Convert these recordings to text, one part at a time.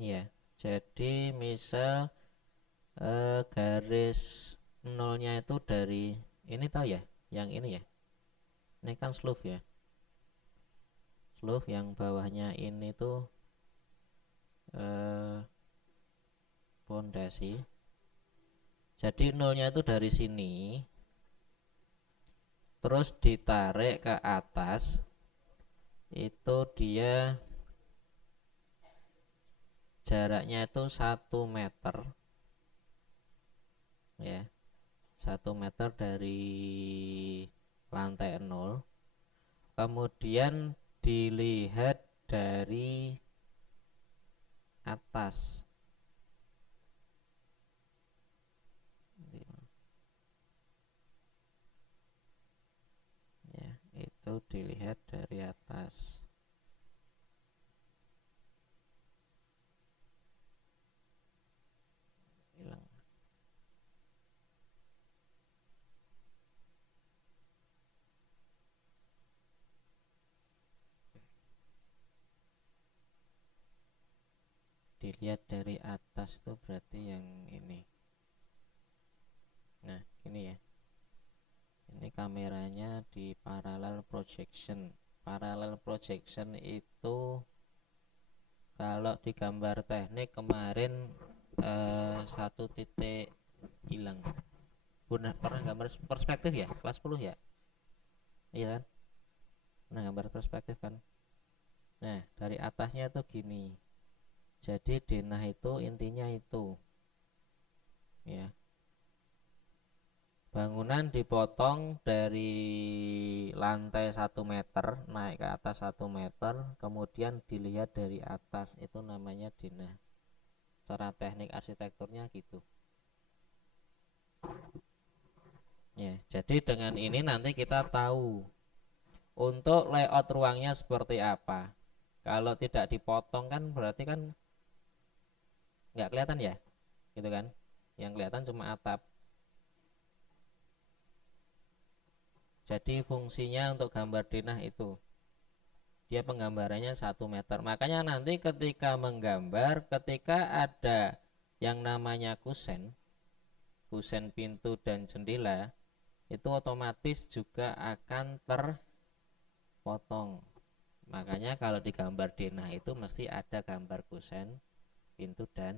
Ya, jadi misal garis nolnya itu dari ini tahu ya, yang ini ya. Ini kan sloof ya. Sloof yang bawahnya ini tuh eh, pondasi. Jadi nolnya itu dari sini, terus ditarik ke atas, itu dia jaraknya itu 1 meter, ya, 1 meter dari lantai nol. Kemudian dilihat dari atas, ya, itu dilihat dari atas. Hilang. Dilihat dari atas tuh berarti yang ini. Nah, ini ya. Ini kameranya di parallel projection. Parallel projection itu kalau di gambar teknik kemarin satu titik hilang. Pernah gambar perspektif ya? Kelas 10 ya? Iya kan? Pernah gambar perspektif kan? Nah, dari atasnya tuh gini. Jadi denah itu intinya itu, ya. Bangunan dipotong dari lantai 1 meter naik ke atas 1 meter, kemudian dilihat dari atas, itu namanya denah. Cara teknik arsitekturnya gitu. Ya, jadi dengan ini nanti kita tahu untuk layout ruangnya seperti apa. Kalau tidak dipotong kan berarti kan nggak kelihatan ya, gitu kan? Yang kelihatan cuma atap. Jadi fungsinya untuk gambar denah itu, dia penggambarannya 1 meter. Makanya nanti ketika menggambar, ketika ada yang namanya kusen, kusen pintu dan jendela, itu otomatis juga akan terpotong. Makanya kalau di gambar denah itu mesti ada gambar kusen, pintu dan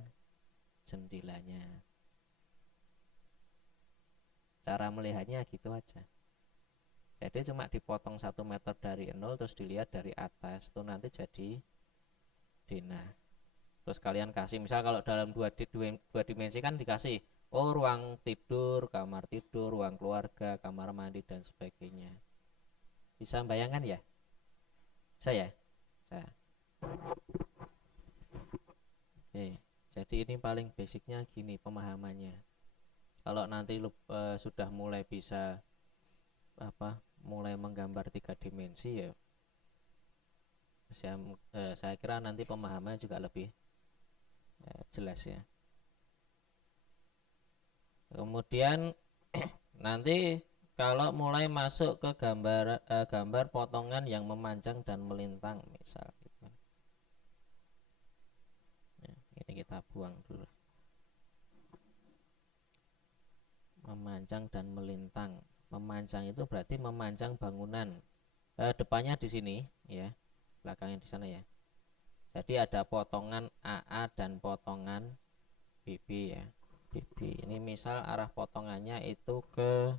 jendelanya. Cara melihatnya gitu aja. Jadi cuma dipotong 1 meter dari nol, terus dilihat dari atas, itu nanti jadi denah. Terus kalian kasih, misal kalau dalam dua dimensi kan dikasih, oh ruang tidur, kamar tidur, ruang keluarga, kamar mandi dan sebagainya. Bisa bayangkan ya? Bisa ya? Bisa. Oke. Jadi ini paling basicnya gini pemahamannya. Kalau nanti sudah mulai bisa apa, mulai menggambar 3 dimensi ya, saya kira nanti pemahamannya juga lebih jelas ya. Kemudian nanti kalau mulai masuk ke gambar potongan yang memanjang dan melintang misal gitu. Ya, ini kita buang dulu. Memanjang dan melintang. Memanjang itu berarti memanjang bangunan. Depannya di sini ya, belakangnya di sana ya. Jadi ada potongan AA dan potongan BB ya. BB ini misal arah potongannya itu ke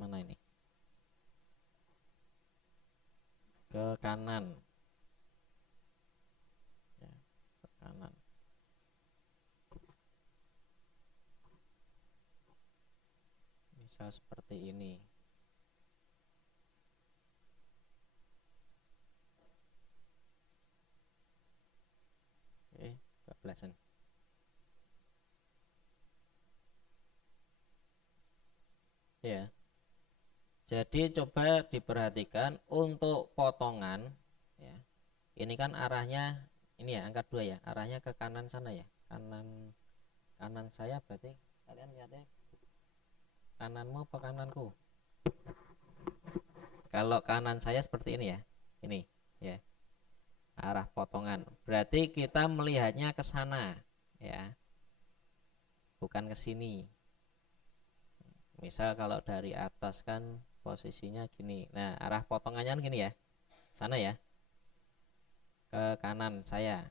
mana ini? Ke kanan. Ya, ke kanan. Misal seperti ini. Oke, kebelasan. Ya. Jadi coba diperhatikan untuk potongan ya. Ini kan arahnya ini ya, angka 2 ya. Arahnya ke kanan sana ya. Kanan kanan saya berarti kalian lihatnya kananmu apa kananku? Kalau kanan saya seperti ini ya. Ini ya. arah potongan. Berarti kita melihatnya ke sana, ya, bukan ke sini. Misal kalau dari atas kan posisinya gini. Nah, arah potongannya kan gini ya, sana ya, ke kanan saya.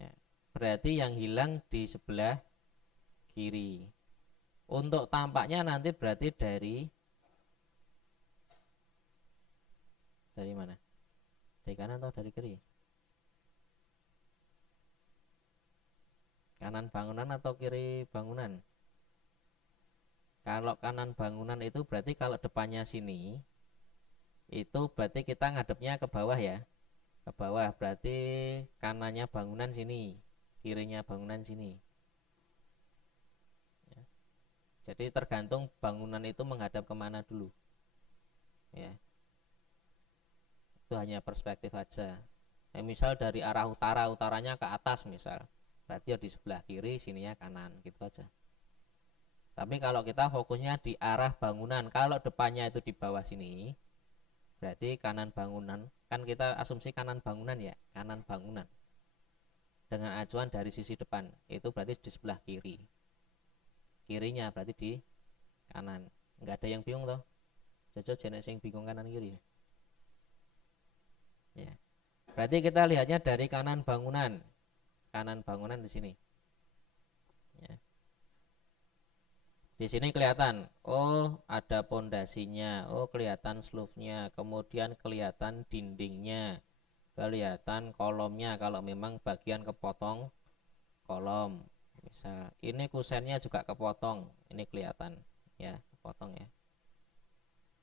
Ya. Berarti yang hilang di sebelah kiri. Untuk tampaknya nanti berarti dari mana? Dari kanan atau dari kiri? Kanan bangunan atau kiri bangunan? Kalau kanan bangunan itu berarti kalau depannya sini, itu berarti kita ngadepnya ke bawah ya. Ke bawah berarti kanannya bangunan sini, kirinya bangunan sini. Ya. Jadi tergantung bangunan itu menghadap kemana dulu. Ya. Itu hanya perspektif aja. Misal dari arah utara, utaranya ke atas misal, berarti ya di sebelah kiri, sininya kanan, gitu aja. Tapi kalau kita fokusnya di arah bangunan, kalau depannya itu di bawah sini, berarti kanan bangunan, kan kita asumsi kanan bangunan ya, kanan bangunan. Dengan acuan dari sisi depan, itu berarti di sebelah kiri. Kirinya berarti di kanan. Enggak ada yang bingung toh? Jojo jenis yang bingung kanan kiri. Ya. Berarti kita lihatnya dari kanan bangunan. Kanan bangunan di sini. Ya. Di sini kelihatan, oh ada pondasinya, oh kelihatan slope-nya, kemudian kelihatan dindingnya, kelihatan kolomnya kalau memang bagian kepotong kolom. Misal ini kusennya juga kepotong, ini kelihatan ya, kepotong ya.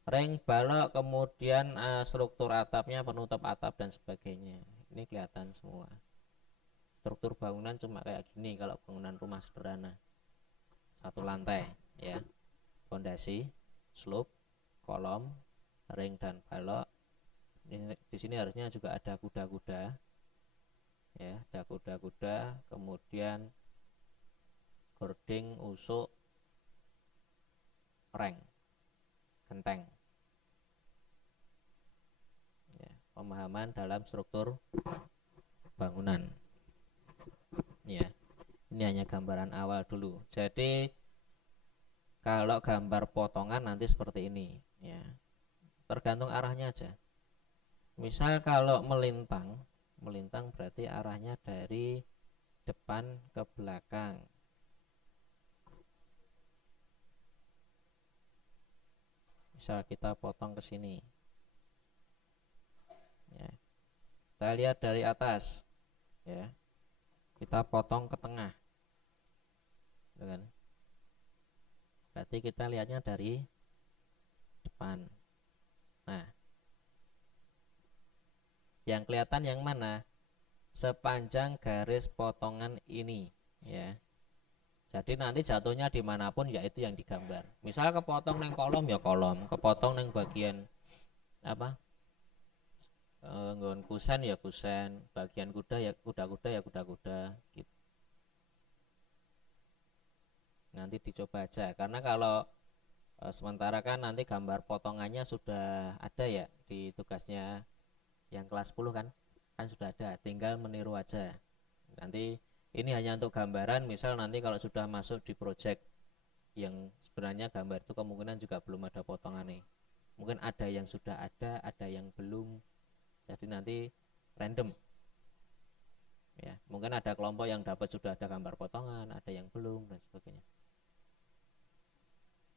Ring balok, kemudian struktur atapnya, penutup atap dan sebagainya. Ini kelihatan semua. Struktur bangunan cuma kayak gini kalau bangunan rumah sederhana. Satu lantai ya. Fondasi, slope, kolom, ring dan balok. Di sini harusnya juga ada kuda-kuda. Ya, ada kuda-kuda, kemudian gording, usuk, reng, genteng. Ya, pemahaman dalam struktur bangunan. Ya, ini hanya gambaran awal dulu. Jadi kalau gambar potongan nanti seperti ini. Ya, tergantung arahnya aja. Misal kalau melintang berarti arahnya dari depan ke belakang. Misal kita potong ke sini. Ya. Kita lihat dari atas. Ya. Kita potong ke tengah. Kan? Berarti kita lihatnya dari depan. Nah, yang kelihatan yang mana? Sepanjang garis potongan ini, ya. Jadi nanti jatuhnya dimanapun ya itu yang digambar. Misal kepotong neng kolom ya kolom, kepotong neng bagian apa? Nggon kusen ya kusen, bagian kuda ya kuda-kuda ya kuda-kuda gitu. Nanti dicoba aja karena kalau sementara kan nanti gambar potongannya sudah ada ya di tugasnya yang kelas 10 kan sudah ada, tinggal meniru aja. Nanti ini hanya untuk gambaran, misal nanti kalau sudah masuk di project yang sebenarnya gambar itu kemungkinan juga belum ada potongannya, mungkin ada yang sudah ada yang belum, jadi nanti random ya, mungkin ada kelompok yang dapat sudah ada gambar potongan, ada yang belum dan sebagainya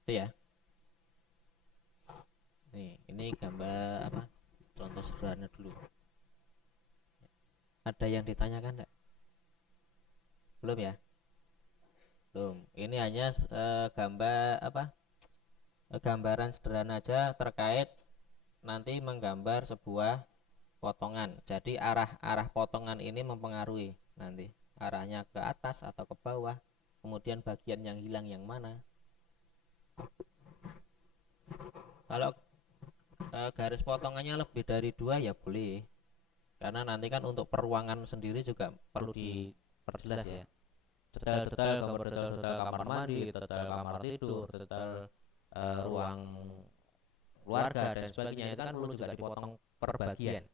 itu ya. Nih ini gambar apa, contoh sederhana dulu. Ada yang ditanyakan enggak? Belum ya, belum. Ini hanya gambar apa, gambaran sederhana aja terkait nanti menggambar sebuah potongan. Jadi arah potongan ini mempengaruhi nanti arahnya ke atas atau ke bawah, kemudian bagian yang hilang yang mana. Kalau garis potongannya lebih dari 2 ya boleh, karena nanti kan untuk peruangan sendiri juga perlu diperjelas ya, detail-detail gambar detail kamar mandi, detail kamar tidur, detail ruang keluarga dan sebagainya, itu kan perlu juga dipotong per bagian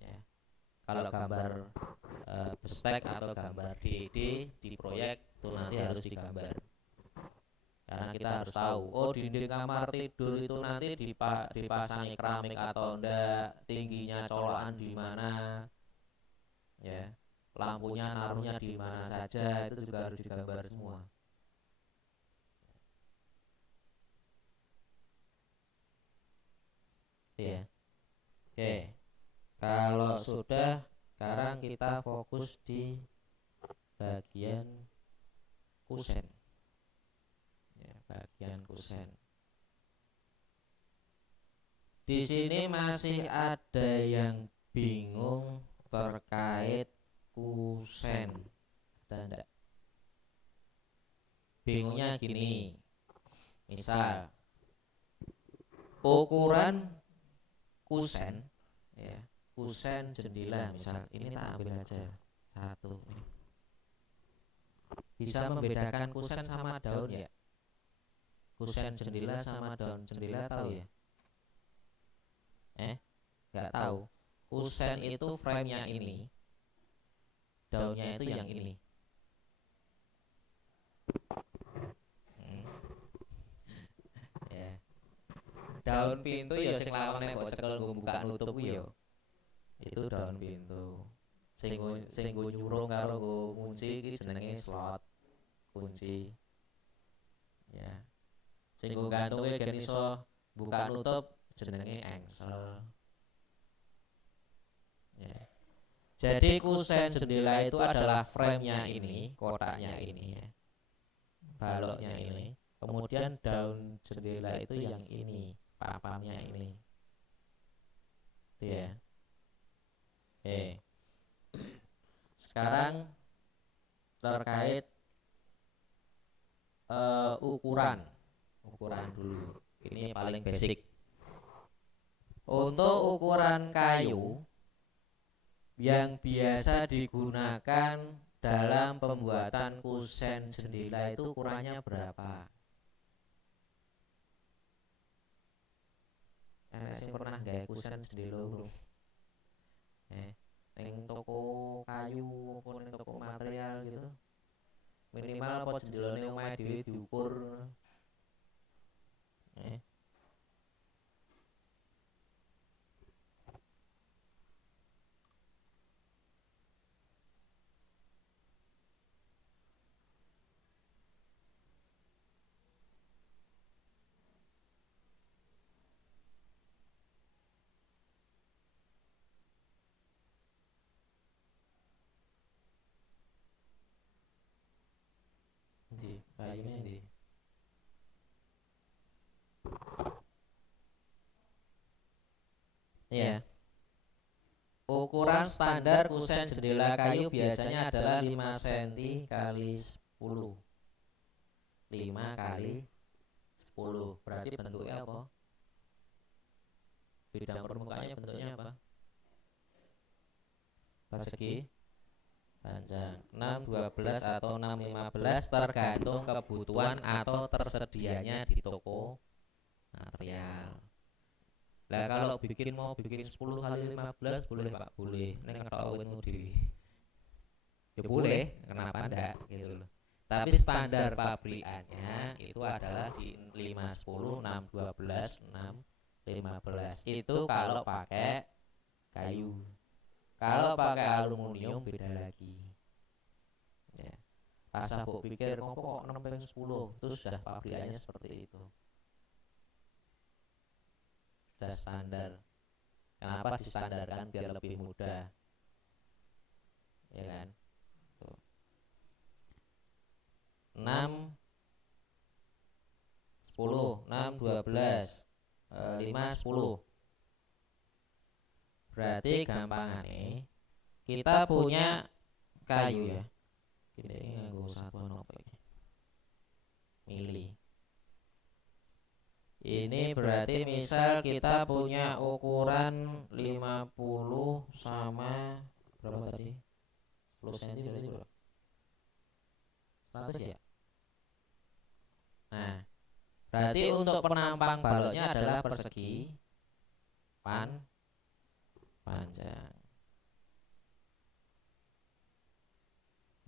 ya. Kalau gambar bestek atau gambar DED di proyek itu nanti harus digambar. Karena kita harus tahu, oh dinding kamar tidur itu nanti dipasangi keramik atau enggak, tingginya colokan di mana, ya, lampunya naruhnya di mana saja, itu juga harus digambar semua. Ya. Oke. Kalau sudah, sekarang kita fokus di bagian kusen. Ya, bagian kusen. Di sini masih ada yang bingung terkait kusen. Ada enggak? Bingungnya gini. Misal ukuran kusen, ya, kusen jendela misal, ini tak ambil aja satu. Bisa membedakan kusen sama daun ya? Kusen jendela sama daun jendela tahu ya? Nggak tahu. Kusen itu frame-nya ini, daunnya itu yang ini. Ya. Daun pintu ya sing lawane mbok cekel nggo buka nutup ku ya. Itu daun pintu. Sing nggo nyurung karo nggo ngunci iki jenenge slot kunci. Ya. Sing nggo gantunge gen iso buka nutup jenenge engsel. Ya. Jadi kusen jendela itu adalah frame-nya ini, kotaknya ini ya. Baloknya ini. Kemudian daun jendela itu yang ini, papannya ini. Itu ya. Sekarang terkait ukuran dulu. Ini paling basic. Untuk ukuran kayu yang biasa digunakan dalam pembuatan kusen jendela itu ukurannya berapa? Sing pernah gawe kusen jendela urung? Neng toko kayu maupun neng toko material gitu, minimal apa jendelane omahe dhewe diukur. Ndi kayune ndi? Iya. Ukuran standar kusen jendela kayu biasanya adalah 5 cm kali 10. 5 kali 10. Berarti bentuknya apa? Bidang permukaannya bentuknya apa? Persegi, panjang. 6, 12 atau 6, 15 tergantung kebutuhan atau tersedianya di toko material. Lah kalau mau bikin 10 kali 15 boleh Pak? Boleh. Nek ngetok awetmu dhewe. Ya boleh, kenapa enggak gitu loh. Tapi standar pabrikannya itu adalah di 5 10 6 12 6 15. Itu kalau pakai kayu. Kalau pakai aluminium beda lagi. Ya. Pas aku pikir ngopo kok 6 ping 10, itu sudah pabrikannya seperti itu. Sudah standar. Kenapa distandarkan? Biar lebih mudah, ya kan? Tuh. 6 10 6 12 5 10. Berarti gampangane kita punya kayu ya. Ini nganggo satuan apa ini? Mili. Ini berarti misal kita punya ukuran 50 sama berapa tadi? 10 cm berarti berapa? 100 ya? Nah, berarti untuk penampang baloknya adalah persegi panjang.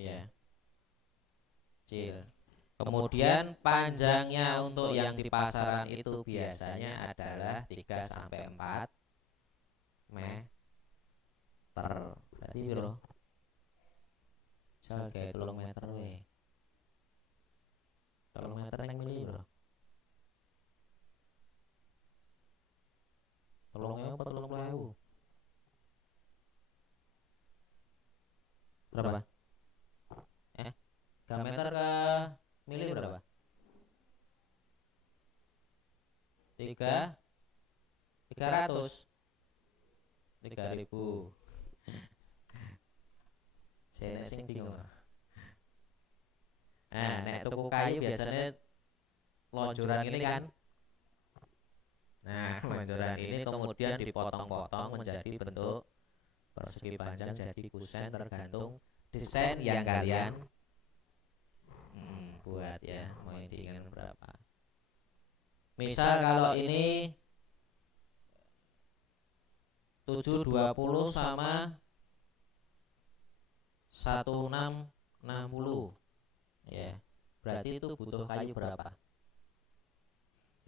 ya, kecil. Kemudian panjangnya untuk yang di pasaran itu biasanya adalah 3 sampai 4 meter. Berarti bro, misal kayak 3 meter we. 3 meter yang mili bro. 3.000 apa 30.000? Berapa? 3 meter ke mili berapa? 300 3.000. Saya sing bingung. Nah, nek tuku kayu biasanya lonjoran ini kan. Nah, lonjoran ini kemudian dipotong-potong menjadi bentuk persegi panjang jadi kusen tergantung desain yang kalian buat ya, mau diinginkan berapa. Misal kalau ini 720 sama 1660 ya, berarti itu butuh kayu berapa?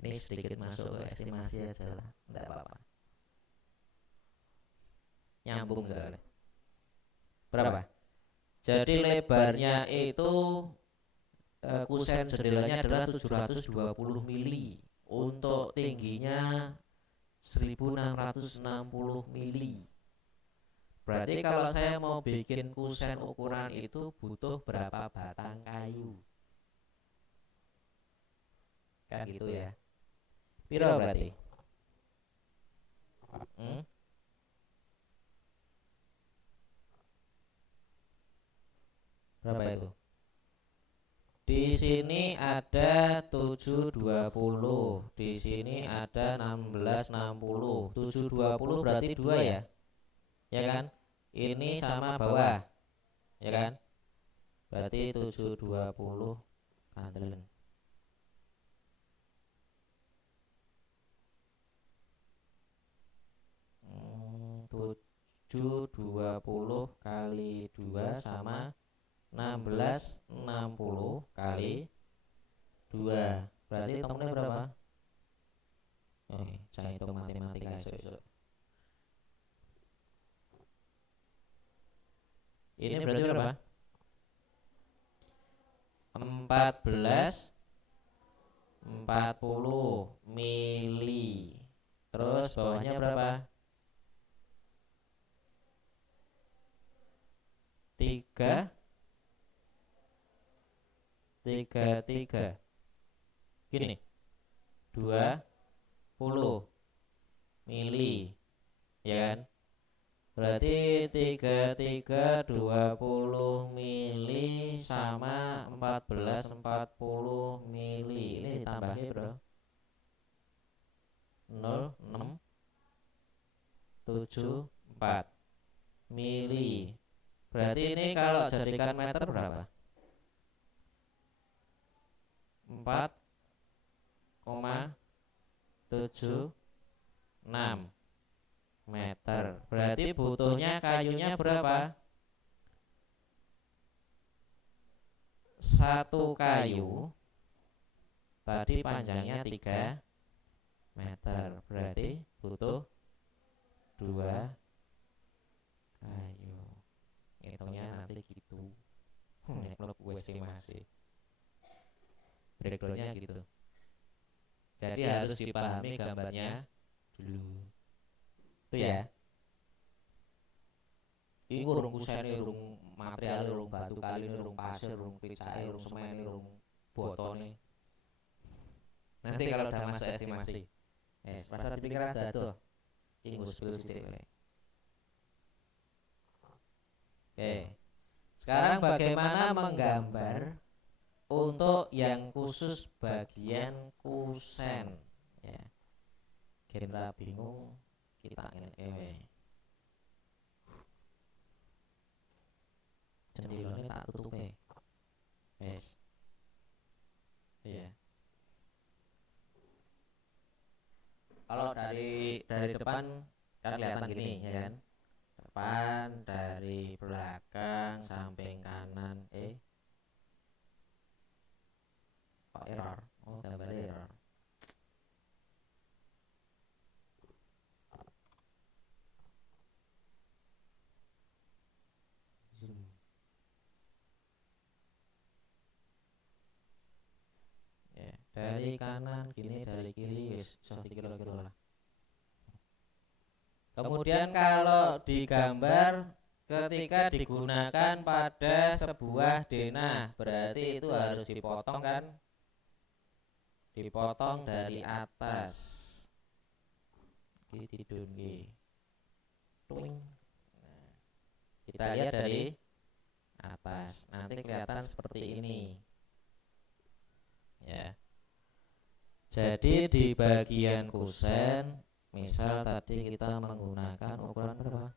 Ini sedikit masuk ke estimasi aja lah, enggak apa-apa. Nyambung enggak? Berapa? Jadi lebarnya itu kusen jendelanya adalah 720 mili. Untuk tingginya 1660 mili. Berarti kalau saya mau bikin kusen ukuran itu butuh berapa batang kayu? Kan gitu ya. Piro berarti? Berapa itu? Di sini ada 720, di sini ada 1660. 720 berarti 2 ya? Ya kan? Ini sama bawah. Ya kan? Berarti 720 kandelen. 720 kali 2 sama 1660 kali 2. Berarti temennya berapa? Saya hitung matematika esok-esok. Ini berarti berapa? 40 mili. Terus bawahnya berapa? 3 gini 20 mili ya kan, berarti 20 mili sama 40 mili. Ini ditambahnya bro 0,674 mili. Berarti ini kalau jadikan meter berapa? 4,76 meter. Berarti butuhnya kayunya berapa? Satu kayu tadi panjangnya 3 meter. Berarti butuh 2 kayu. Hitungnya nanti gitu. Kalau gue estimasi breakdownnya gitu. Jadi harus dipahami gambarnya dulu. Itu ya. Ini urung kusen, urung material, urung batu kali, urung pasir, urung picahe, urung semen, urung botone. Nanti kalau udah masuk estimasi, rasa dipikir ada tuh. Ini gue spill sedikit. Oke. Sekarang bagaimana menggambar untuk yang khusus bagian kusen ya. Kira bingung kita ingin jendilane tak tutup wes iya. Kalau dari depan kan kelihatan gini ya kan, depan, dari belakang, samping kanan. Kok error? Oh, gambar error. Zoom. Ya, dari kanan gini, dari kiri wis iso dikira-kira lah. Kemudian kalau digambar ketika digunakan pada sebuah denah, berarti itu harus dipotong kan? Dipotong dari atas. Didungi. Kita lihat dari atas. Nanti kelihatan seperti ini. Ya. Jadi di bagian kusen, misal tadi kita menggunakan ukuran berapa?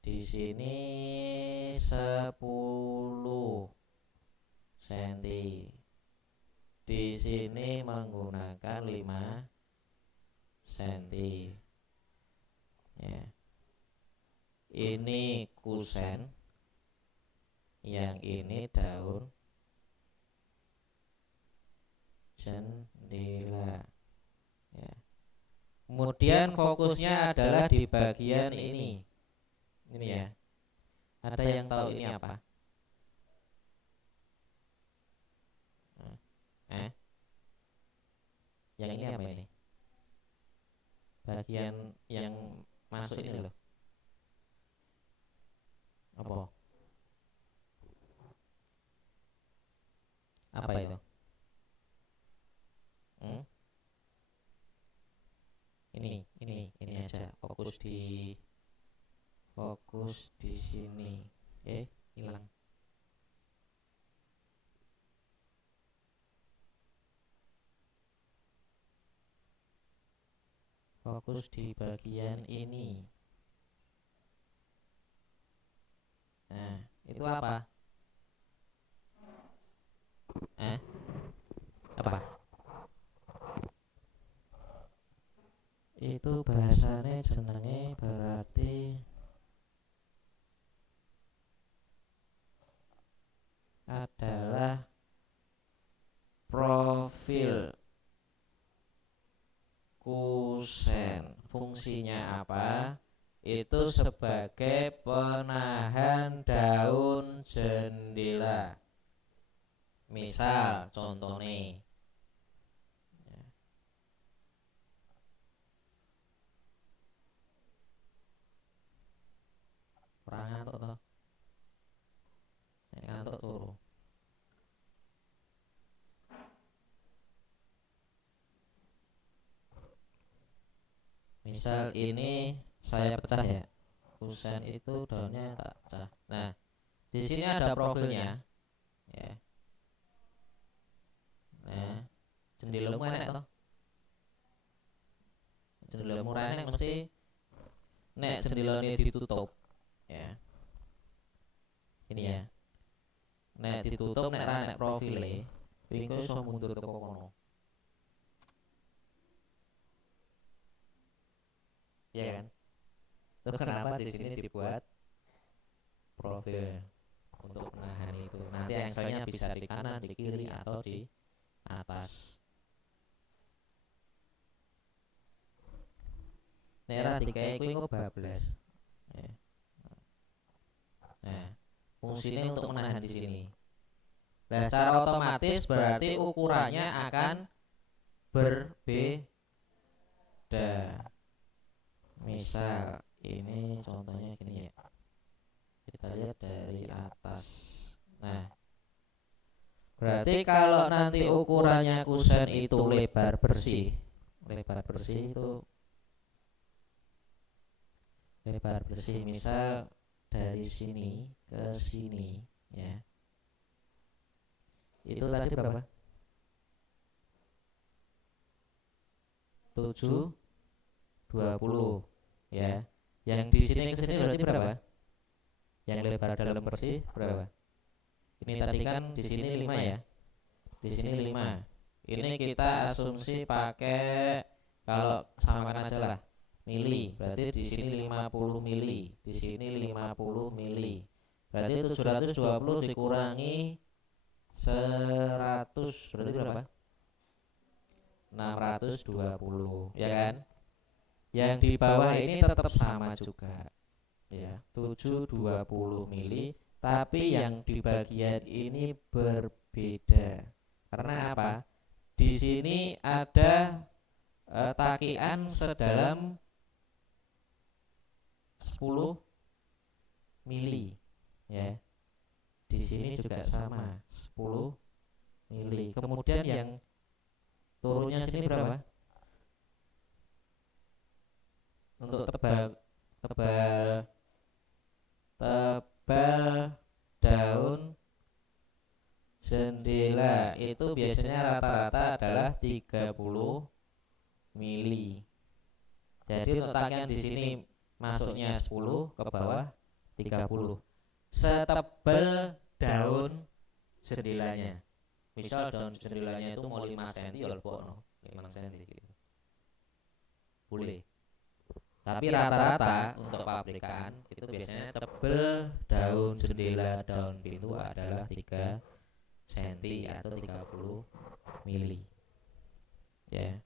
Di sini 10 cm. Di sini menggunakan 5 cm. Ya. Ini kusen, yang ini daun jendela. Ya. Kemudian fokusnya adalah di bagian ini. Ini ya. Ada yang tahu ini apa? Yang ini apa ini? Bagian yang masuk ini loh. Apa? Apa itu? Ini aja. Fokus di sini. Hilang. Fokus di bagian ini. Nah, itu apa? Apa? Itu bahasanya jenenge berarti adalah profil kusen. Fungsinya apa? Itu sebagai penahan daun jendela. Misal contohnya kurang ngantuk toh. Ngantuk turu. Misal ini saya pecah ya. Kusen itu daunnya tak pecah. Nah, di sini ada profilnya. Ya. Nah, jendelamu enak toh. Jendelamu enak mesti nek jendelane ditutup. Ya. Ini ya. Nek ditutup nek ra nek profile, engko iso mundur teko kono. Iya kan? Terus kenapa di sini dibuat profil untuk menahan itu? Nanti engselnya bisa di kanan, di kiri atau di atas. Nera dikai kuwi engko bablas. Nah, fungsinya untuk menahan di sini. Nah, secara otomatis berarti ukurannya akan berbeda. Misal ini contohnya gini ya. Kita lihat dari atas. Nah, berarti kalau nanti ukurannya kusen itu lebar bersih misal dari sini ke sini ya. Itu tadi berapa? 720 ya. Yang di sini ke sini berarti berapa? Yang lebar dalam bersih berapa? Ini tadi kan di sini 5 ya. Di sini 5. Ini kita asumsi pakai kalau samakan aja lah. mili. Berarti di sini 50 mili, di sini 50 mili. Berarti 720 dikurangi 100 berarti berapa? 620, ya kan? Yang di bawah ini tetap sama juga, ya, 720 mili, tapi yang di bagian ini berbeda. Karena apa? Di sini ada takian sedalam 10 mili, ya. Di sini juga sama 10 mili. Kemudian yang turunnya sini berapa? Untuk tebal tebal tebal daun jendela itu biasanya rata-rata adalah 30 mili. Jadi untuk takian di sini masuknya 10, ke bawah 30. Setebal daun jendelanya. Misal daun jendelanya itu mau 5 cm, ya lebokno 5 cm gitu. Boleh. Tapi rata-rata untuk pabrikan itu biasanya tebal daun jendela, daun pintu adalah 3 cm atau 30 mili. Ya.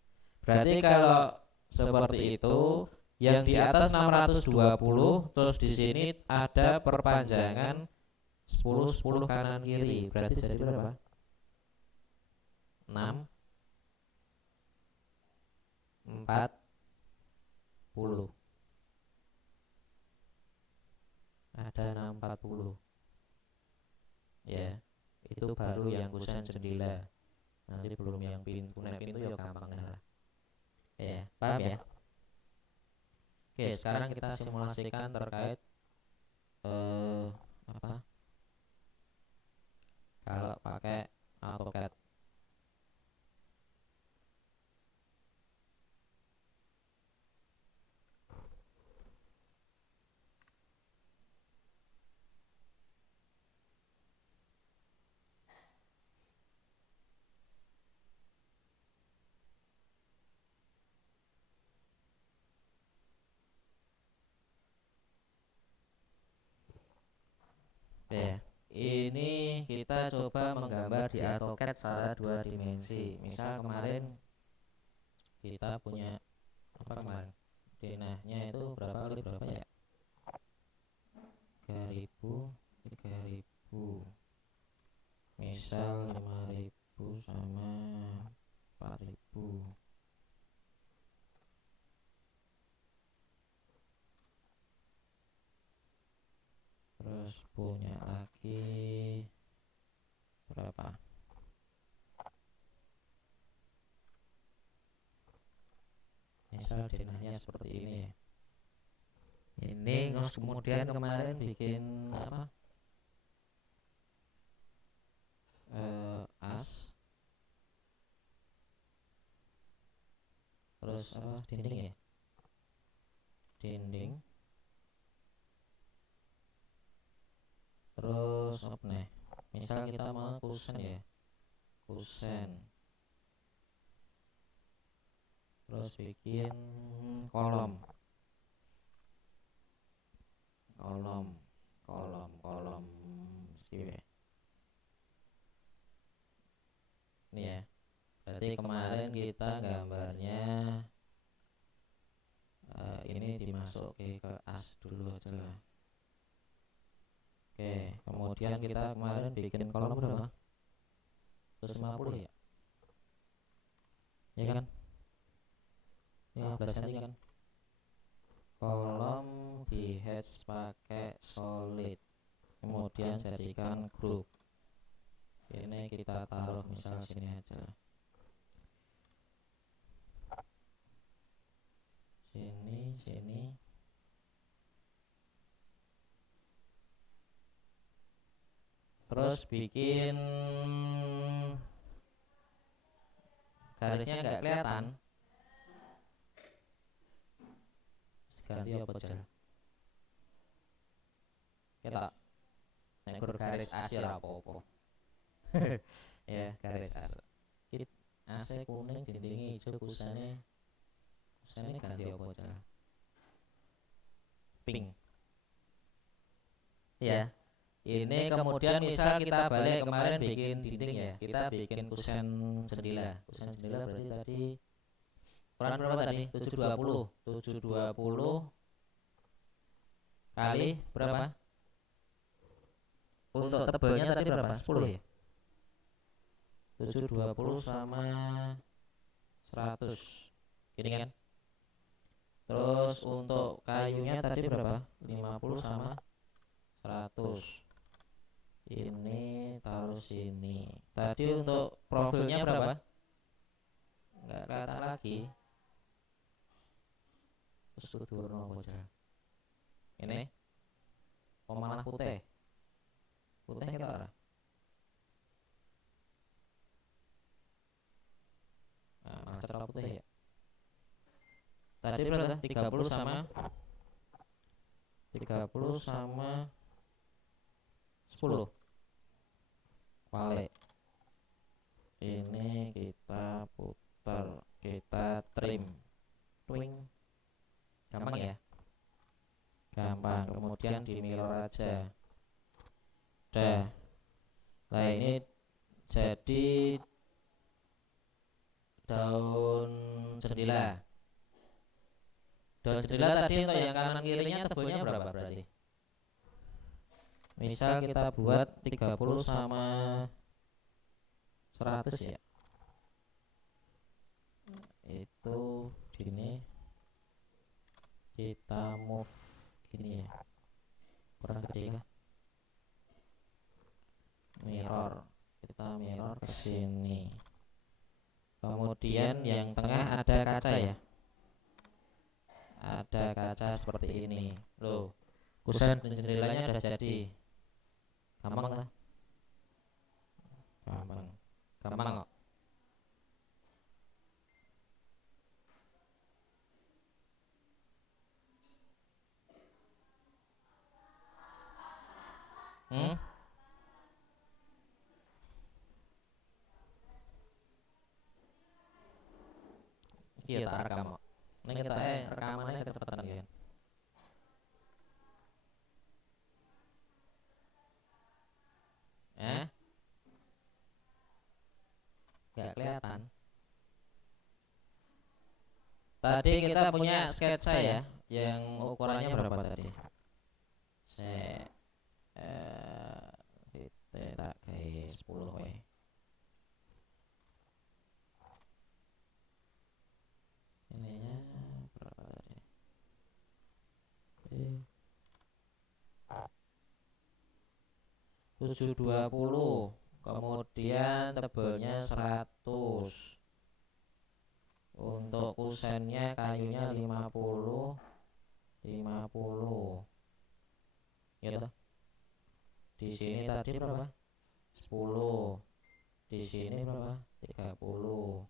Berarti kalau seperti itu, yang di atas 620, terus di sini ada perpanjangan 10 kanan kiri. Berarti jadi berapa? 6 40. Ada 640. Ya, itu baru yang kusen jendela. Nanti belum yang pintu. Nek pintu ya gampang lah. Ya, paham ya? Oke, sekarang kita simulasikan terkait apa? Kalau pakai AutoCAD. Ya, ini kita coba menggambar di AutoCAD secara 2 dimensi. Misal kemarin kita punya apa kemarin? Denahnya itu berapa kali berapa ya? 3000, 3000. Misal 5000 sama 4000. Terus punya lagi berapa? Misal denahnya seperti ini ya. Ini kemudian kemarin bikin apa? As. Terus dinding ya? Dinding. Terus apa nih? Misal kita mau kusen ya. Kusen. Terus bikin kolom. Kolom sih. Ini ya. Berarti kemarin kita gambarnya ini dimasuki ke as dulu aja lah. Oke, kemudian kita kemarin bikin kolom berapa? 150 ya? Ya kan? 15 cm kan? Kolom di hatch pakai solid. Kemudian jadikan grup. Ini kita taruh misal sini aja. Sini. Terus bikin garisnya nggak kelihatan. Ganti apa aja? Kita nekur garis AC apa-apa. Ya, garis AC. AC kuning, dindingnya hijau, kusane ganti apa aja? pink. Ya. Ini kemudian misal kita balik kemarin bikin dinding ya, kita bikin kusen jendela. Kusen jendela berarti tadi ukuran berapa tadi? 720. 720 kali berapa? Untuk tebelnya tadi berapa? 10 ya? 720 sama 100. Ini kan? Terus untuk kayunya tadi berapa? 50 sama 100. Ini taruh sini. Tadi untuk profilnya berapa? Enggak kelihatan lagi. Terus kudu warna apa? Ini malah putih. Putih kita ora. Nah, malah cerah putih ya. Tadi berapa? 30 sama 10. Balik. Ini kita putar, kita trim. Twing. Gampang ya? Gampang. Kemudian di mirror aja. Udah. Nah, ini jadi daun jendela. Daun jendela tadi untuk yang kanan kirinya tebelnya berapa berarti? Misal kita buat 30 sama 100 ya. Itu gini. Kita move gini ya. Kurang gede kah? Mirror. Kita mirror ke sini. Kemudian yang tengah ada kaca ya. Ada kaca seperti ini. Loh, kusen jendelanya udah jadi. Gampang lah. Gampang kok. Iya tak rekam kok. Ini kita rekamannya kecepatan ya. Nggak kelihatan. Tadi kita punya sketsa ya, yang ukurannya berapa tadi? Saya kita kayak 10 we. Ininya berapa tadi? 720. Kemudian tebelnya 100. Untuk kusennya kayunya 50. Gitu. Di sini tadi berapa? 10. Di sini berapa? 30.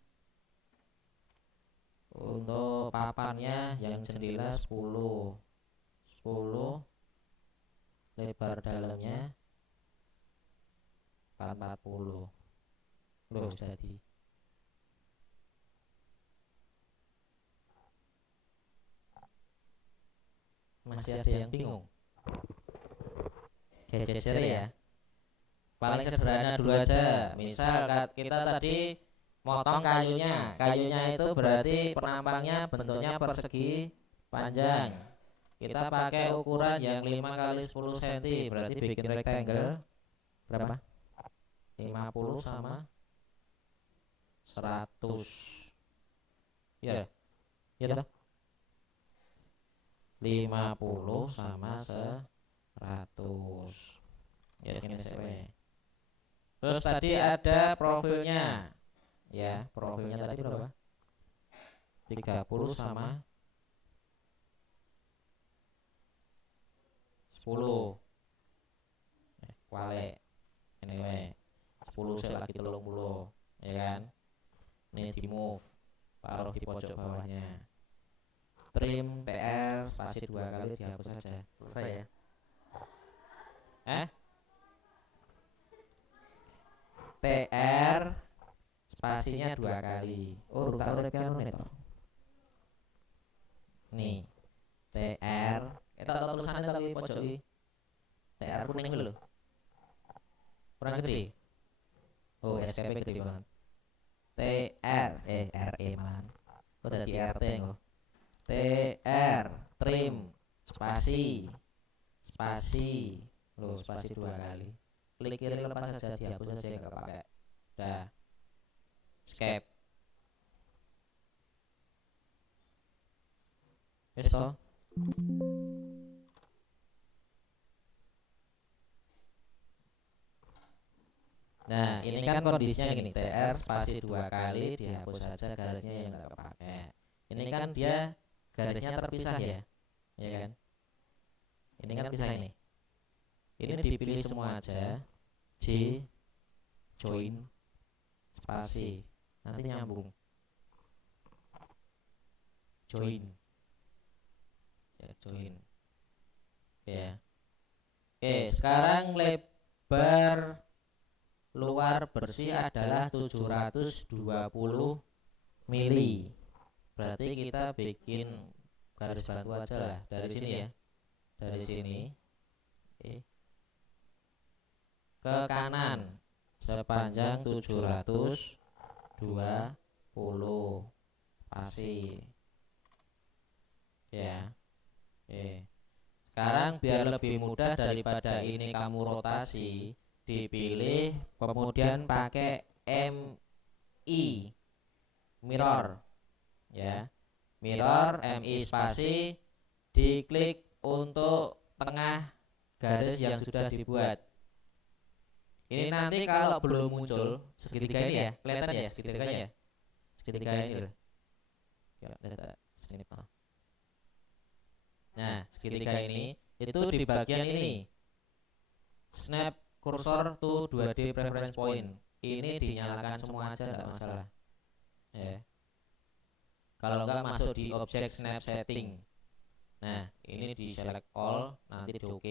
Untuk papannya yang jendela 10. 10. Lebar dalamnya 440. Loh, jadi masih ada yang bingung. Geser ya. Paling sederhana dulu aja. Misal kita tadi motong kayunya. Kayunya itu berarti penampangnya bentuknya persegi panjang. Kita pakai ukuran yang 5 kali 10 cm. Berarti bikin rectangle berapa? 50 sama 100. Ya. Ya toh? 50 sama 100. Ya segini sewe. Terus tadi ada profilnya. Ya, profilnya tadi berapa? 30 sama 10. Kuali. Anyway, 10 saya lagi 30, ya kan? Ini di move, taruh di pojok bawahnya. Trim TR spasi 2 kali dihapus saja. Selesai ya. TR spasinya 2 kali. Oh, tak urip kan nih. Nih. TR Kita tahu tulisannya tapi pojok iki. TR kuning lho. Kurang gede. Oh, SKP gede banget. TR RE man. Kok dadi RT kok. TR trim spasi loh, spasi 2 kali. Klik kiri lepas saja, dihapus saja enggak pakai. Dah. Escape. Wis toh? Nah, ini kan kondisinya gini, TR spasi 2 kali, dihapus saja garisnya yang enggak kepakai. Ini kan dia garisnya terpisah ya. Ya kan? Ini kan pisah ini. Ini dipilih semua aja. J join spasi. Nanti nyambung. Join. Join. Ya. Oke, sekarang lebar luar bersih adalah 720 mili. Berarti kita bikin garis bantu aja lah dari sini ya. Dari sini. Oke. Ke kanan sepanjang 720 spasi. Ya. Oke. Sekarang biar lebih mudah daripada ini kamu rotasi, dipilih kemudian pakai MI mirror ya. Mirror MI spasi, diklik untuk tengah garis yang sudah dibuat. Ini nanti kalau belum muncul segitiga ini ya, kelihatan ya segitiganya ya. Segitiga ini loh. Sini, nah, segitiga ini itu di bagian ini. Snap cursor to 2D preference point. Ini dinyalakan semua aja enggak masalah. Ya. Kalau enggak masuk di object snap setting. Nah, ini di select all, nanti di OK.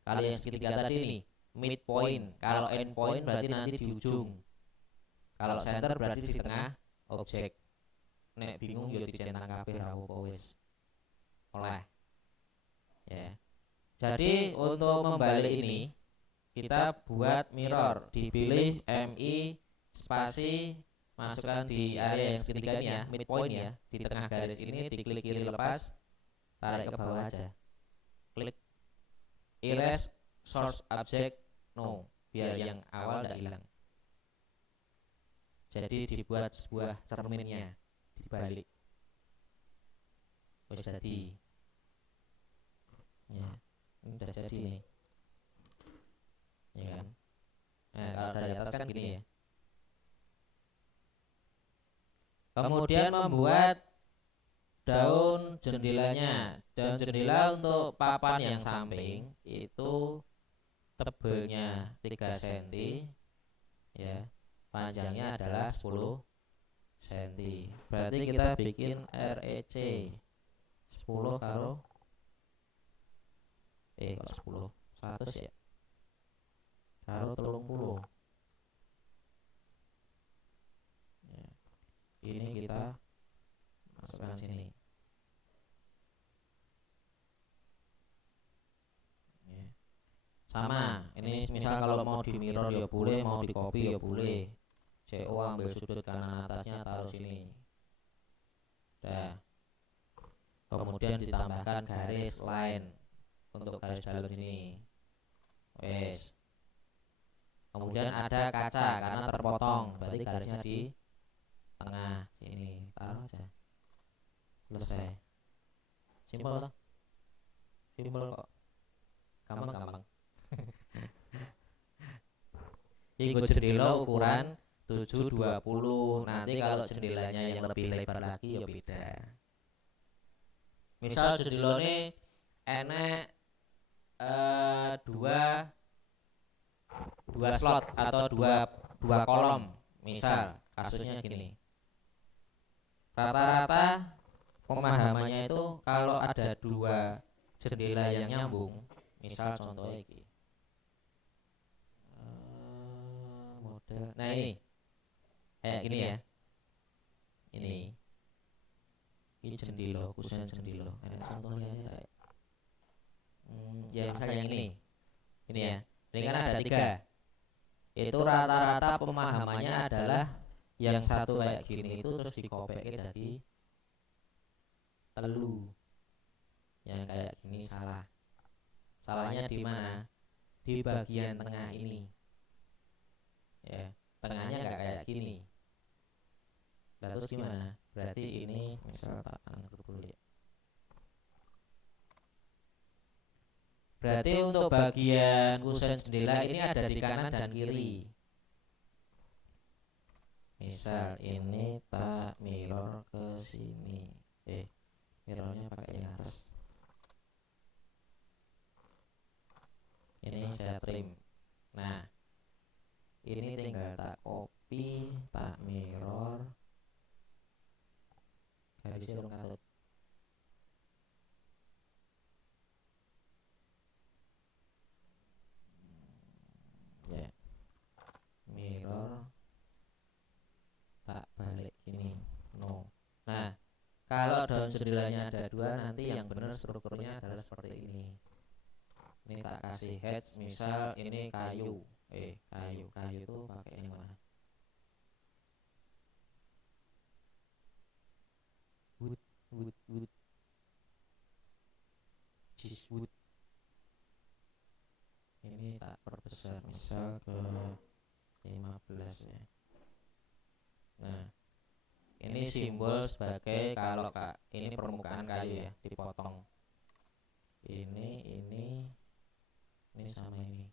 Kalau yang segitiga tadi nih, mid point. Kalau end point berarti nanti di ujung. Kalau center berarti di tengah objek. Nek bingung yo dicentang kabeh ra opo wis. Oleh. Ya. Jadi untuk membalik ini kita buat mirror, dipilih MI spasi, masukkan di area yang segitiga ini ya, midpoint ya, di tengah garis ini, diklik kiri lepas, tarik ke bawah aja, klik erase source object no, biar yang awal tidak hilang. Jadi dibuat sebuah cerminnya dibalik. Wis jadi. Ya, ini udah jadi nih. Ya kan? Nah, kalau dari atas kan gini ya. Kemudian membuat daun jendelanya. Daun jendela untuk papan yang samping itu tebelnya 3 cm ya. Panjangnya adalah 10 cm. Berarti kita bikin REC 10 karo kok 10 100 ya. Karo 30. Ya. Ini kita masukkan sini. Ya. Sama, ini misal kalau mau di mirror ya boleh, mau di copy ya boleh. CO ambil sudut kanan atasnya taruh sini. Dah. Kemudian ditambahkan garis line untuk garis dalam ini. Wes. Kemudian ada kaca karena terpotong, berarti garisnya di tengah sini. Taruh aja. Selesai. Simpel toh? Simpel kok. Gampang. Ini jendela ukuran 720. Nanti kalau jendelanya yang lebih lebar lagi ya beda. Misal jendela ini enek dua slot atau dua kolom. Misal kasusnya gini. Rata-rata pemahamannya itu kalau ada 2 jendela yang nyambung, misal contohnya ini model, nah ini kayak gini ya, ini jendela, khususnya jendela, contohnya ini Ya misalnya yang ini ya, ini kan ada 3. Itu rata-rata pemahamannya adalah yang satu kayak gini itu terus dikopeke jadi telu. Yang kayak gini salah. Salahnya di mana? Di bagian tengah ini. Ya, tengahnya nggak kayak gini. Nah, terus gimana? Berarti ini misal tak anggur dulu ya. Berarti untuk bagian kusen jendela ini ada di kanan dan kiri. Misal ini tak mirror ke sini. Mirrornya pakai yang atas. Ini saya trim. Nah, ini tinggal tak copy, tak mirror. Garisnya urung katut. Ya. Mirror tak balik gini. No. Nah, kalau daun jendelanya ada 2, nanti yang benar strukturnya adalah seperti ini. Ini tak kasih hedge, misal ini kayu. Kayu itu pakai yang mana? Wood. Cheesewood. Ini tak perbesar, misal ke 15 ya. Nah, ini simbol sebagai kalau ini permukaan kayu ya, dipotong. Ini sama ini.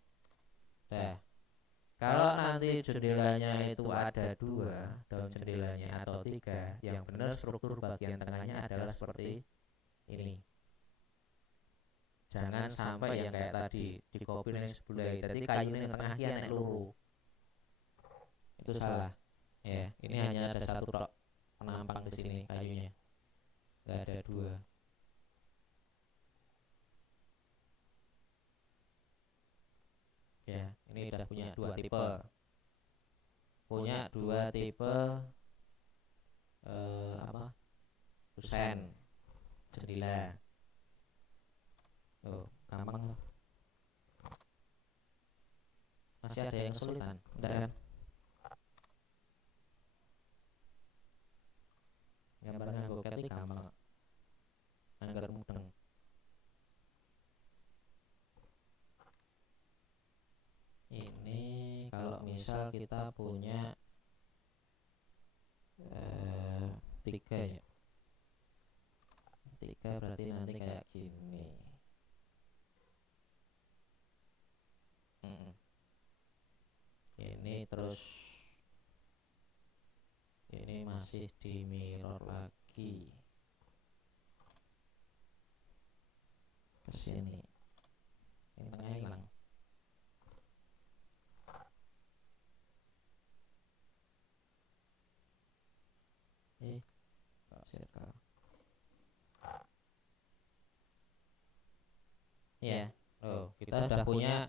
Nah, kalau nanti jendelanya itu ada 2, daun jendelanya atau 3, yang benar struktur bagian tengahnya adalah seperti ini. Jangan sampai yang kayak tadi di copy yang sebelah. Jadi kayu yang tengah kia nek loro. Itu salah. Ya, ini hanya ada 1 tok penampang di sini kayunya. Enggak ada 2. Ya, ini udah punya 2 tipe. Punya 2 tipe kusen jendela. Gampang loh. Masih ada yang kesulitan? Enggak kan? Gambar nganggo cat iki gampang. Anggar mudeng. Ini kalau misal kita punya 3 ya. 3 berarti nanti kayak gini. Ini terus ini masih di mirror lagi ke sini. Ini tengahnya hilang. Circle. Ya. Kita sudah punya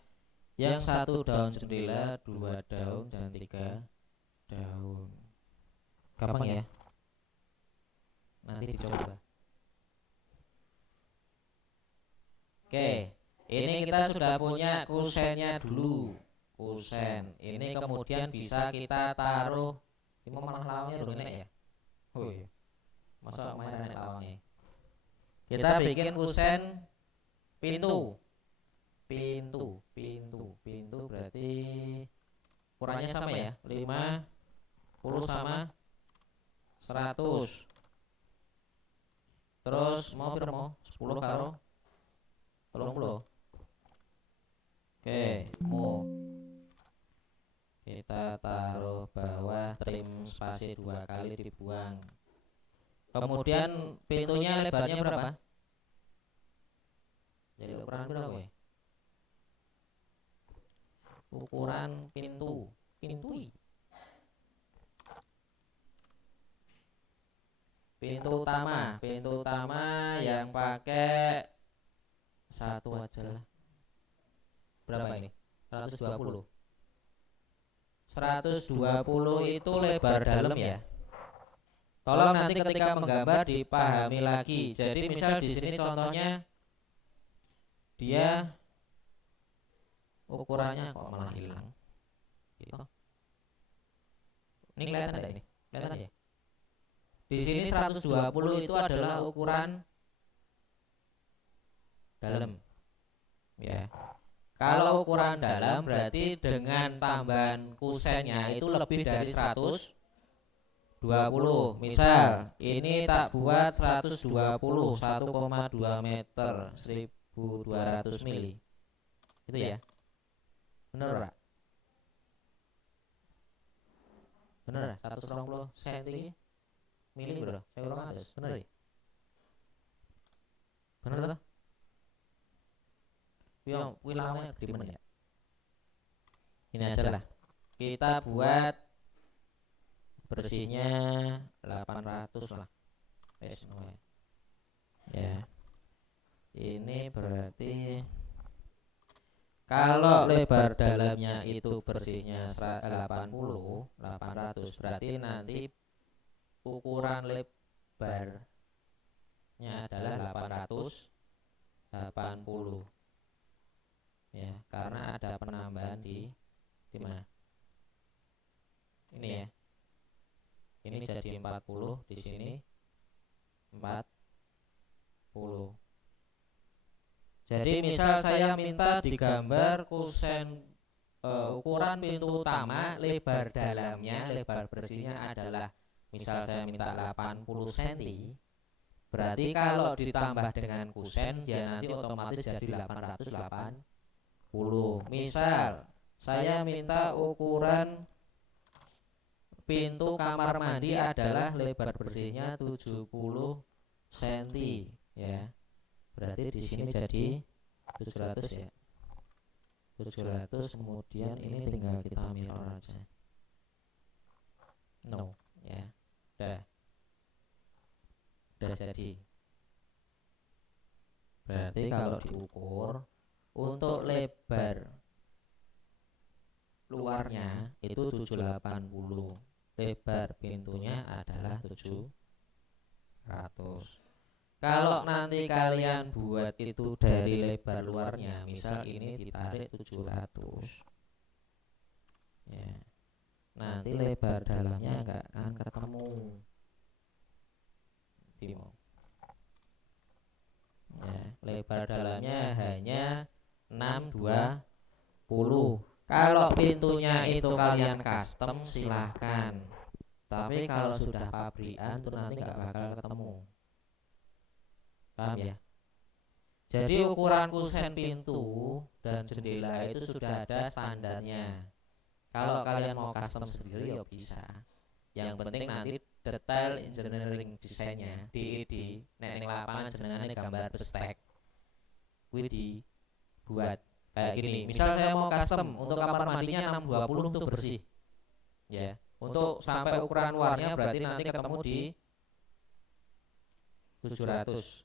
yang 1 daun jendela, 2 daun dan 3 daun. Gampang ya? Nanti dicoba. Oke, ini kita sudah punya kusennya dulu. Kusen. Ini kemudian bisa kita taruh. Ini malah lawangnya udah enak ya? Oh iya. Masa main enak lawangnya? Kita bikin kusen pintu berarti ukurannya sama ya, 50 sama 100. Terus mau 10 karo 30. Oke, mau kita taruh bawah, trim spasi 2 kali dibuang. Kemudian pintunya lebarnya berapa? Jadi ukuran berapa ya? Ukuran pintu utama yang pakai 1 aja lah. Berapa ini? 120 itu lebar dalam ya. Tolong nanti ketika menggambar dipahami lagi. Jadi misal di sini contohnya dia ukurannya kok malah hilang gitu. Ini kelihatan enggak ini? Kelihatan ya? Di sini 120 itu adalah ukuran dalam. Ya. Kalau ukuran dalam berarti dengan tambahan kusennya itu lebih dari 120. Misal ini tak buat 120, 1,2 meter, 1200 mili. Itu ya. Bener, Pak? Bener ya? 120 cm mili, Bro. 1200. Bener ya? Bener toh? Wih lamanya gede men ya. Ini aja lah. Kita buat bersihnya 800 lah. Ya. Ini berarti kalau lebar dalamnya itu bersihnya 80, 800 berarti nanti ukuran lebarnya adalah 880. Ya, karena ada penambahan di mana? Ini ya. Ini jadi 40, di sini 40. Jadi misal saya minta digambar kusen ukuran pintu utama, lebar dalamnya, lebar bersihnya adalah misal saya minta 80 cm. Berarti kalau ditambah dengan kusen dia nanti otomatis jadi 880. Misal saya minta ukuran pintu kamar mandi adalah lebar bersihnya 70 cm ya. Berarti di sini jadi 700 ya. 700 kemudian ini tinggal kita mirror aja. No ya. Udah jadi. Berarti kalau diukur untuk lebar luarnya itu 780, lebar pintunya adalah 700. Kalau nanti kalian buat itu dari lebar luarnya, misal ini ditarik 700 ya, nanti lebar dalamnya enggak akan ketemu. Ya, lebar dalamnya hanya 620. Kalau pintunya itu kalian custom silahkan, tapi kalau sudah pabrikan tuh nanti nggak bakal ketemu. Paham ya? Jadi ukuran kusen pintu dan jendela itu sudah ada standarnya. Kalau kalian mau custom sendiri ya bisa. Yang penting nanti detail engineering desainnya DED nek ning lapangan jenengane gambar bestek kuwi dibuat kayak gini. Misal saya mau custom untuk kamar mandinya 620 itu bersih ya, untuk sampai ukuran luarnya berarti nanti ketemu di 700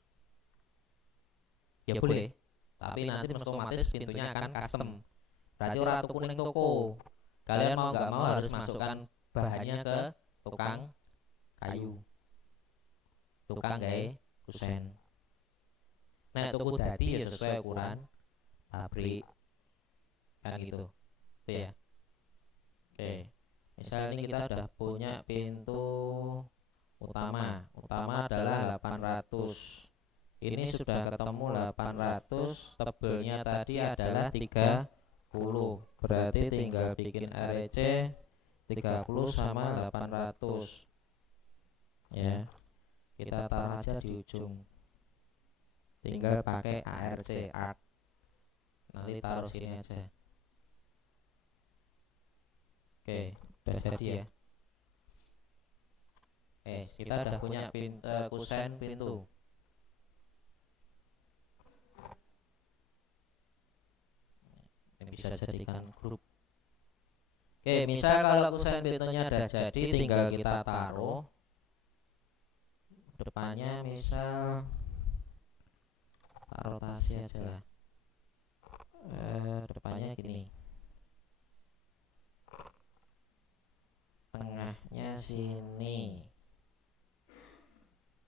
ya boleh, tapi nanti otomatis pintunya akan custom. Berarti orang tuku ning toko, kalian mau nggak mau harus masukkan bahannya ke tukang kayu, tukang gawe kusen. Nah tuku dadi ya sesuai ukuran pabrik kan gitu. Itu ya. Oke, misal ini kita udah punya pintu utama adalah 800. Ini sudah ketemu 800, tebelnya tadi adalah 30. Berarti tinggal bikin REC 30 sama 800 ya. Kita taruh aja di ujung, tinggal pakai ARC arc, nanti taruh sini aja. Oke, udah jadi ya. Kita udah punya kusen pintu. Ini bisa jadikan grup. Oke, misal kalau kusen pintunya udah jadi, tinggal kita taruh depannya, misal rotasi aja lah. Depannya gini, tengahnya sini,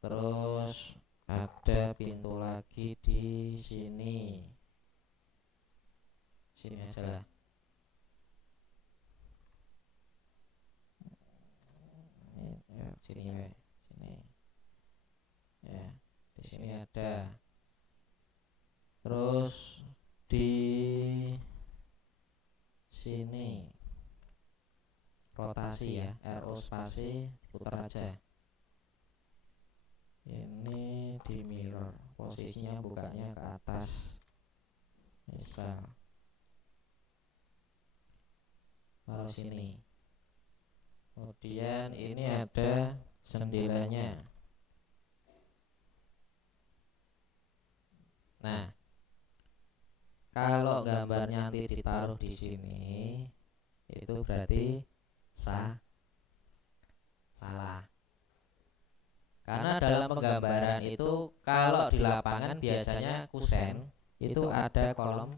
terus ada pintu lagi di sini sini aja lah. Ya, sini ya, sini. Ya, di sini ada. Terus di sini rotasi ya, RO spasi putar aja. Ini di mirror, posisinya bukanya ke atas. Misal taruh sini. Kemudian ini ada jendelanya. Nah, kalau gambarnya nanti ditaruh di sini, itu berarti salah. Karena dalam penggambaran itu kalau di lapangan biasanya kusen itu ada kolom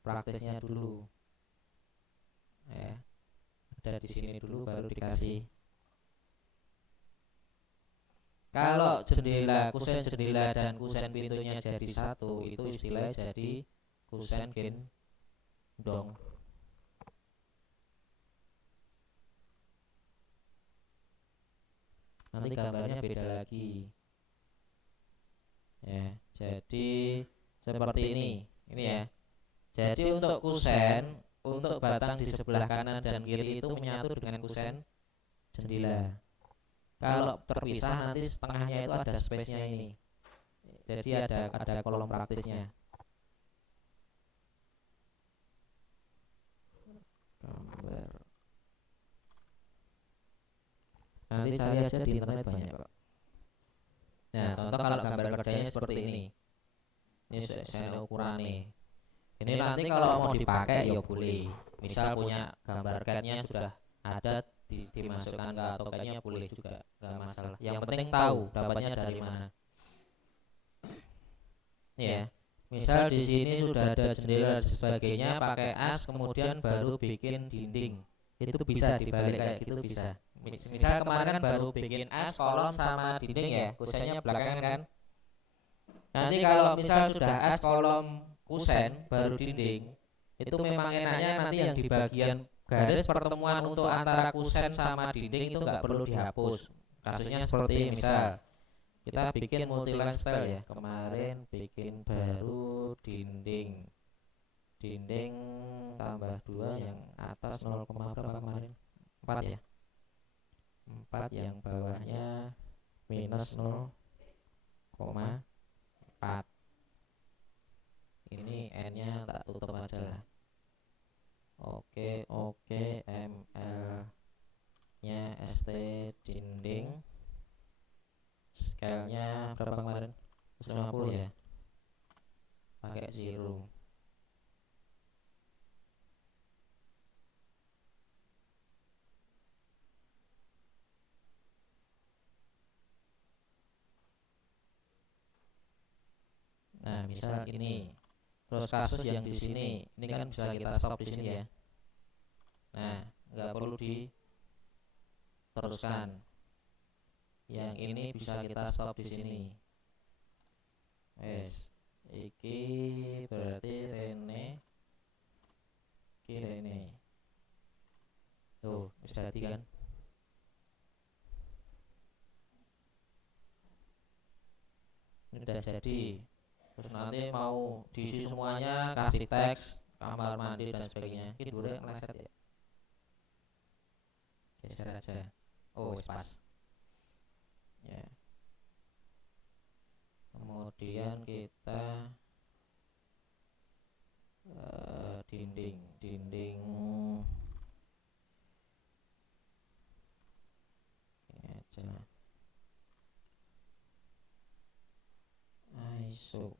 praktisnya dulu. Ya, ada di sini dulu baru dikasih. Kalau jendela, kusen jendela dan kusen pintunya jadi satu, itu istilahnya jadi kusen gendong. Nanti gambarnya beda lagi. Ya, jadi seperti ini ya. Jadi untuk kusen, untuk batang di sebelah kanan dan kiri itu menyatu dengan kusen jendela. Kalau terpisah nanti setengahnya itu ada space-nya ini. Jadi ada kolom praktisnya. Gambar. Nanti cari aja di internet banyak kok. Nah, contoh kalau gambar kerjanya seperti ini. Ini saya ukurannya. Ini nanti kalau mau dipakai ya boleh. Misal punya gambar CAD-nya sudah ada dimasukkan ke AutoCAD-nya boleh juga, nggak masalah. Yang penting tahu dapatnya dari mana. Ya, misal di sini sudah ada jendela dan sebagainya, pakai as kemudian baru bikin dinding. Itu bisa dibalik kayak gitu bisa. Misal kemarin kan baru bikin as kolom sama dinding ya, kusennya belakangan kan. Nanti kalau misal sudah as kolom kusen baru dinding, itu memang enaknya nanti yang di bagian garis pertemuan untuk antara kusen sama dinding itu nggak perlu dihapus. Kasusnya seperti misal kita bikin multiline style ya, kemarin bikin baru dinding tambah 2 yang atas 0, berapa kemarin 4 ya, 4 yang bawahnya minus 0,4. Ini N nya tak tutup aja lah. Oke, ML nya ST dinding, scale nya berapa kemarin, 150 ya, pakai 0. Nah, misal ini. Terus kasus yang di sini, ini kan bisa kita stop di sini ya. Nah, nggak perlu diteruskan. Yang ini bisa kita stop di sini. Iki berarti Rene, iki Rene. Tuh, bisa jadi kan? Ini udah jadi. Terus nanti mau diisi semuanya, kasih teks, kamar mandi dan sebagainya. Ini dulu yang meleset ya. Geser aja. Oh, pas. Ya. Kemudian kita dinding ini aja. ISO.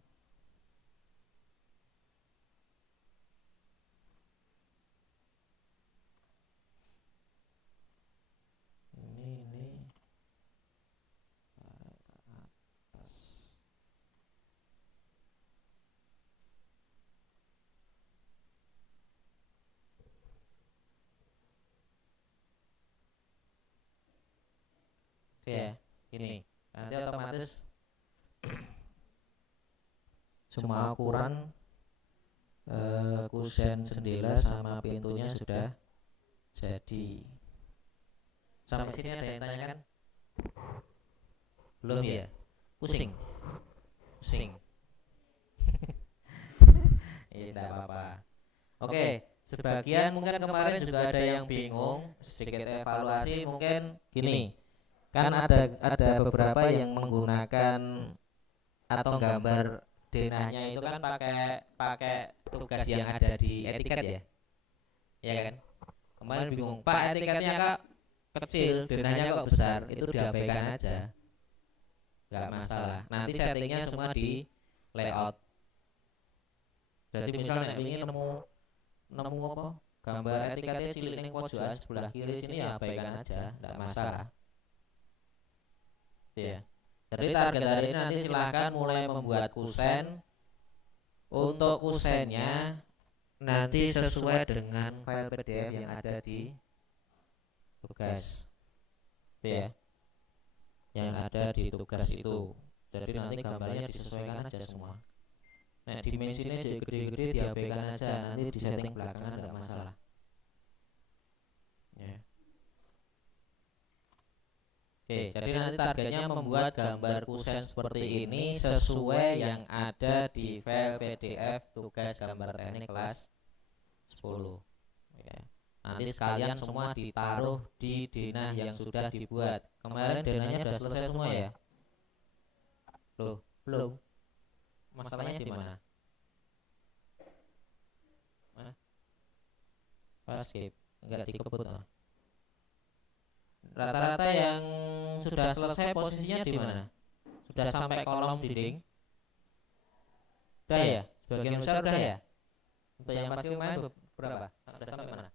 Ini tarik ke atas. Oke ya, ini nanti otomatis semua ukuran kusen jendela sama pintunya sudah jadi. Sampai sini ada yang tanyakan? Belum ya? Pusing? Pusing? Iya, tidak apa-apa. Oke, sebagian mungkin kemarin juga ada yang bingung. Sedikit evaluasi mungkin gini. Kan ada beberapa yang menggunakan atau gambar denahnya itu kan pakai pakai tugas yang ada di etiket ya. Ya kan? Kemarin bingung, Pak, etiketnya kok kecil, denahnya kok besar. Itu diabaikan aja. Enggak masalah. Nanti settingnya semua di layout. Jadi misalnya ingin nemu apa? Gambar etiketnya cilik ning pojokan sebelah kiri sini ya abaikan aja, enggak masalah. Ya. Jadi target hari ini nanti silahkan mulai membuat kusen. Untuk kusennya nanti sesuai dengan file PDF yang ada di tugas. Ya. Yang ada di tugas itu. Jadi nanti gambarnya disesuaikan aja semua. Nah, dimensinya jadi gede-gede diabaikan aja, nanti di setting belakangan enggak masalah. Ya. Oke, jadi nanti targetnya membuat gambar kusen seperti ini sesuai yang ada di file PDF tugas gambar teknik kelas 10. Ya. Nanti sekalian semua ditaruh di denah yang sudah dibuat. Kemarin denahnya sudah selesai semua ya? Loh, belum. Masalahnya di mana? Skip, enggak dikebut. Rata-rata yang sudah selesai posisinya di mana? Sudah sampai kolom dinding? Sudah ya? Sebagian besar sudah ya? Untuk yang pasti main berapa? Sudah sampai mana?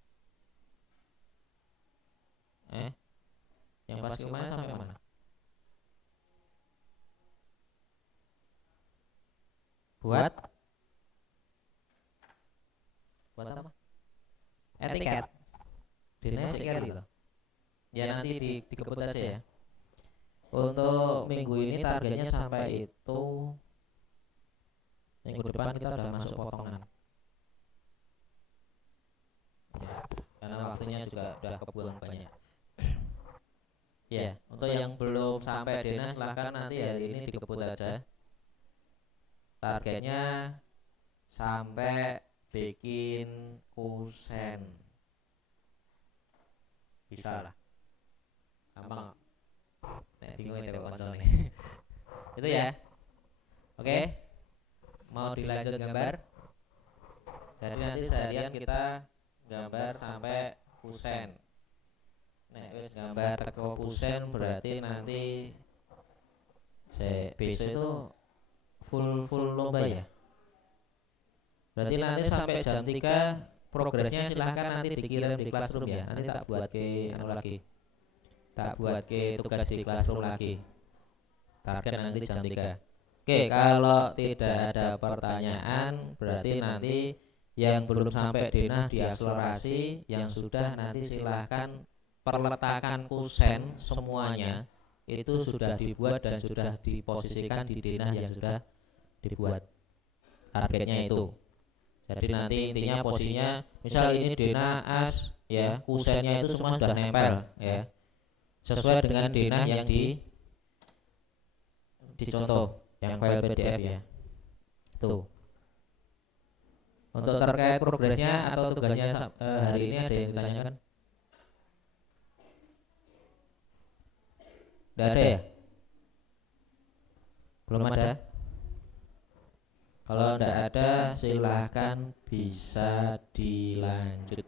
Yang pasti main sampai mana? Buat apa? Etiket. Denahnya sekali gitu. Ya nanti dikebut aja ya. Untuk minggu ini targetnya sampai itu. Minggu depan kita udah masuk potongan. Ya, karena waktunya juga udah kebuang banyak. Ya, untuk yang belum sampai denah silahkan nanti hari ini dikebut aja. Targetnya sampai bikin kusen. Bisa lah. Gampang. Nek bingung itu koncone. Itu ya. Oke. Mau dilanjut gambar? Jadi nanti seharian kita gambar sampai kusen. Nek wis gambar teko kusen berarti nanti besok itu full lomba ya. Berarti nanti sampai jam 3 progresnya silahkan nanti dikirim di classroom ya. Nanti tak buat ke lagi. Tak buat ke tugas di classroom lagi. Target nanti jam 3. Oke, kalau tidak ada pertanyaan berarti nanti yang belum sampai denah diakselerasi, yang sudah nanti silahkan perletakan kusen semuanya itu sudah dibuat dan sudah diposisikan di denah yang sudah dibuat. Targetnya itu. Jadi nanti intinya posisinya misal ini denah as ya, kusennya itu semua sudah nempel ya. Sesuai dengan denah yang dicontoh yang file PDF ya. Tuh. Untuk terkait progresnya atau tugasnya hari ini ada yang ditanyakan? Tidak ada ya? Belum ada? Kalau tidak ada silahkan bisa dilanjut.